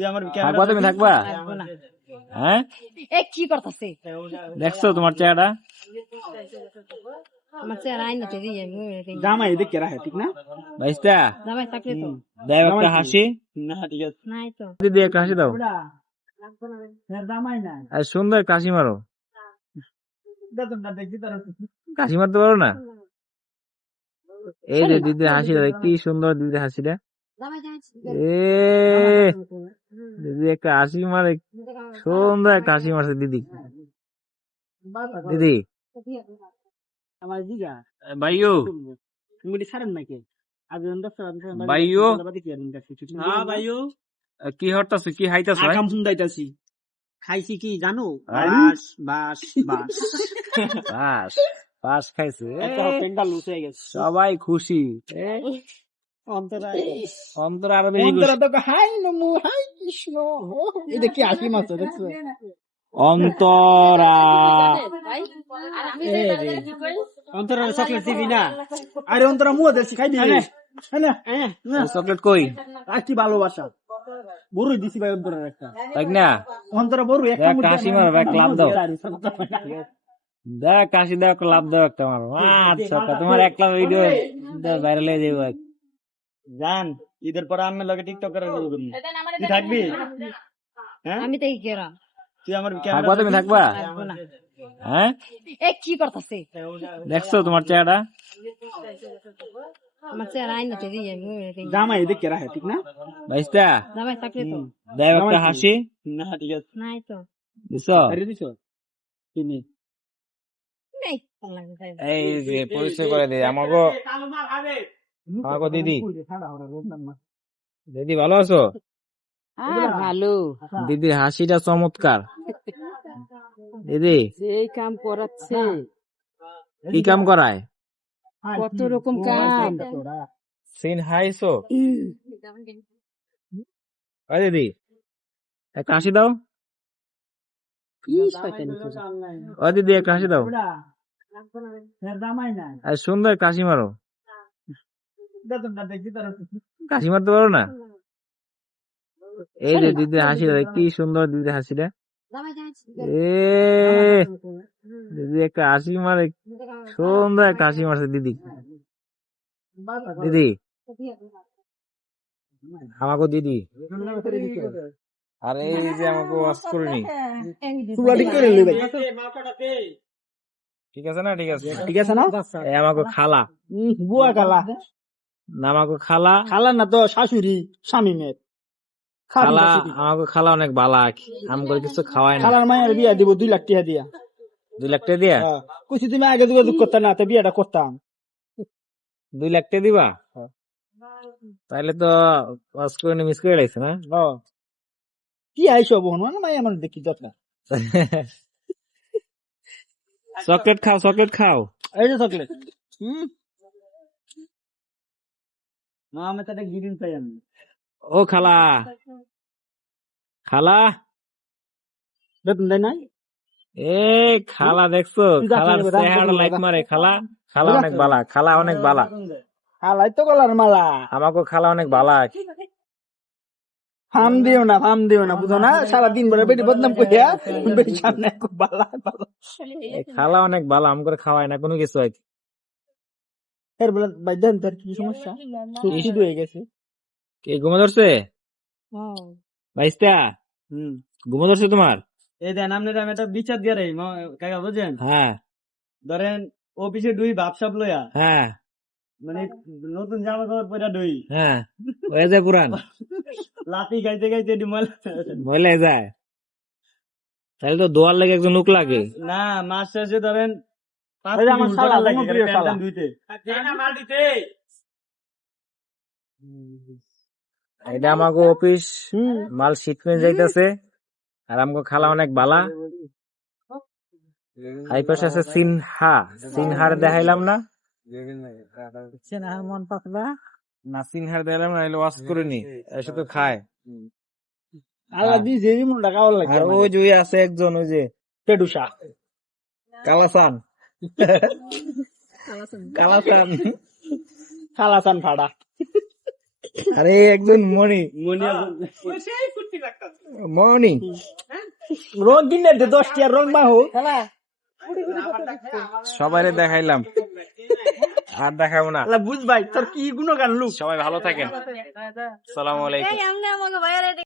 তুই আমার থাকবা। তুমি থাকবা হ্যাঁ? এ কি করতেছে? দেখছ তোমার চেহারা? আমার চেহারা আইন তো দিয়ে জামাই দেখে রাখে ঠিক না? বাইস্তা জামাই থাকলে তো। দেব একটা হাসি। না ঠিক আছে। নাই তো। দিদি একটা হাসি দাও। আর সুন্দর একটা হাসি মারো কাশি মারতে পারো না? এই যে দিদি হাসিটা কি সুন্দর দিদি হাসিটা। এ একটা হাসি মারে। সুন্দর একটা হাসি মারছে দিদি। দিদি। আমার জিগা ভাইও তুমি ছাড়েন নাকি? ভাইও হ্যাঁ ভাইও কি হরতাছে কি হাইতাছ আকাম শুনদাইতাছি খাইছি কি জানো? বাস বাস খাইছে। সবাই খুশি। অন্তরা। আরও বেশি অন্তরা তো হাই নমু হাই কৃষ্ণ। এটা কি আসি মাছ দেখছ? অন্তরা। অন্তরা চকলেট দিবি না? আরে অন্তরা মুয়া দেখছি খাই দিবি? হ্যাঁ। চকলেট কই? আর কি ভালোবাসা? বড়ই দিছি ভাই অন্তরার একটা। দেখ না। অন্তরা বড় একটা একটা হাসি মারো, একটা লাফ দাও। দেখ কাশি দেখ লাভ দাও একটা আমার আচ্ছা তোমার এক লাভ ভিডিও ভাইরাল হয়ে যাবে। জান ঈদের পরে আমি লগে টিকটক করে দেবো তুই থাকবি? হ্যাঁ? আমি তো কি কেরা তুই আমার থাকবা তুমি থাকবা? হ্যাঁ? এ কি করতেছে? দেখছ তোমার চেহারা? আমার চেহারা আইন তো দিয়ে দেখে রাখে ঠিক না? জামাই থাকলে তো। দেব একটা হাসি। না ঠিক আছে। নাই তো। বুঝছ আরে দিছো? চিনি নেই। তাই। এই যে পরিচয় করে দিই দিদি। দিদি ভালো আছো? ভালো। দিদি হাসিটা চমৎকার। দিদি। এই কাম করাচ্ছে। কি কাম করায়? কত রকম কাম। সিন হাইছো? ওই দিদি। একটা হাসি দাও। ও দিদি একটা হাসি দাও। আর সুন্দর কাশি মারো। কাশি মারতে পারো না? এই যে দিদি হাসিটা কি সুন্দর দিদি হাসিটা। এ দিদি একটা হাসি মারে সুন্দর একটা হাসি মারছে দিদি। দিদি। আমাকে দিদি। আর এই যে আমাকে ওয়াশ করিনি ঠিক করে লই ভাই ঠিক আছে না ঠিক আছে। ঠিক আছে না? আমাকে খালা। উম, বুয়া কালা না আমাকে খালা। খালা না তো শাশুড়ি স্বামী মেয়ের খালা আমাকে খালা অনেক বালা আম করে কিছু খাওয়ায় না। খালার মায়ের বিয়া দিব দুই লাখ টাকা দিয়া। দুই লাখ টাকা দিয়া? হ্যাঁ। কইছি তুমি আগে যোগাযোগ করতে না তো বিয়াটা করতাম। দুই লাখ টাকা দিবা? তাহলে তো ওয়াশ করে মিস করে লাগছে না? কি আইসো বোন মানে মাই আমার দেখি দরকার। চকলেট খাও চকলেট খাও। এই যে চকলেট। হুম। ও খালা। খালা? বেতন দেয় নাই? এ খালা দেখছ? খালার চেহারা রাখ। মারে খালা। খালা অনেক বালা খালা অনেক বালা। হালাই তো গলার মালা। আমাকে খালা অনেক বালা। ফাম দিও না ফাম দিও না বুঝো না? সারাদিন ভরে বেটি বদনাম করিয়া সামনে বালা খালা অনেক বালা আম করে খাওয়ায় না কোনো কিছু আর কি। এর বলে ভাই দেন তোর কি সমস্যা? সুখী হয়ে গেছে। কে ঘুমে ধরছে? হ্যাঁ। বাইস্তা? হুম। ঘুমে ধরছে তোমার? এই দেন আপনি আমি একটা বিচার দিয়ে রে কাকা বুঝেন হ্যাঁ। ধরেন অফিসে দুই ভাবসাব লইয়া হ্যাঁ। মানে নতুন জামা কাপড় পরে দুই। হ্যাঁ। হয়ে যায় পুরান লাতি গাইতে গাইতে ডিমাল মহিলা যায়। তাহলে তো দোয়ার লাগে একজন লোক লাগে। না মাস শেষে ধরেন এটা আমাকে অফিস মাল শিটমেন্ট যাইতেছে আর আমাকে খালা অনেক বালা। এই পাশে আছে সিনহা সিনহার দেখাইলাম না। মন পাতলা। না সিনহার দেখাইলাম না ওয়াশ করে নি এসে তো খায়। আল্লাহ দিয়েছে এই মনটা খাওয়ার লাগে আর ওই যে আছে একজন ওই যে পেডুসা। কালাসান। কালাসান। খালাসান ফাড়া। আরে একজন মনি মনি মনি রং কিনে দে দশটি আর রং বাহু। সবাই দেখাইলাম। আর দেখাবো না। বুঝ ভাই তোর কি গুণ গান লুক? সবাই ভালো থাকেন। সালাম